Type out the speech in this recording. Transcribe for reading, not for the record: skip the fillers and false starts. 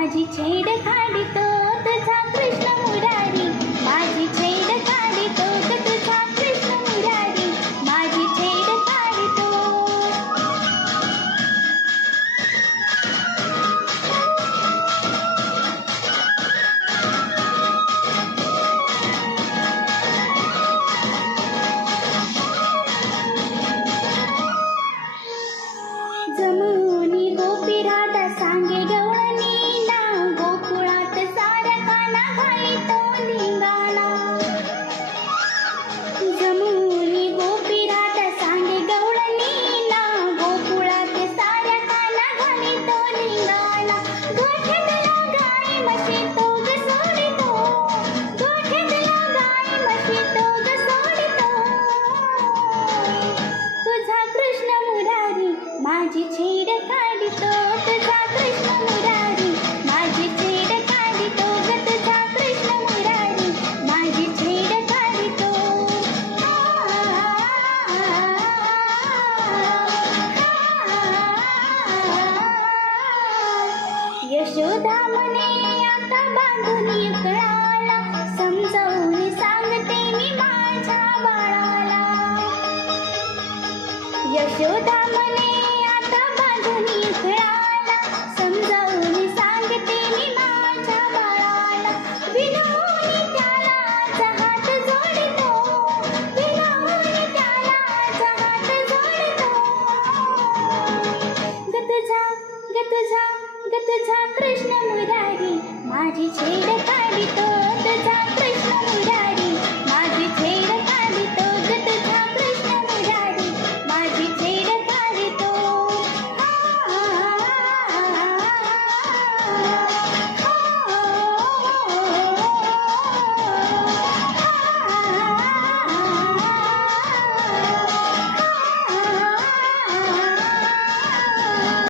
माझी छेड काढितो तुझा कृष्ण मुरारी, माझी छेड काढितो तुझा कृष्ण मुरारी, माझी छेड काढितो. जमुनी गोपी राधा सांगे गवळणी ना, गोकुळात साऱ्या काना घालितो धिंगाणा. जमुनी गोपी राधा सांगे गवळणी ना, गोकुळात साऱ्या काना घालितो धिंगाणा. गोठ्यातला गाई म्हशी तो ग सोडितो, गोठ्यातला गाई म्हशी तो ग सोडितो. तुझा कृष्ण मुरारी, माझी छेड काढितो तुझा कृष्ण मुरारी, माझी छेड काढितो ग तुझा कृष्ण मुरारी, माझी छेड काढितो. यशोदा म्हणे आता बांधून कळाला, समजावून सांगते मी माझ्या बाळाला. यशोदा म्हणे आता बांधून कळाला, समजावून सांगते मी माझ्या बाळाला. विनवून त्याला हात जोडितो, विनवून त्याला हात जोडितो. ग तुझा ग तुझा ग तुझा कृष्ण मुरारी, माझी छेड काढितो तुझा कृष्ण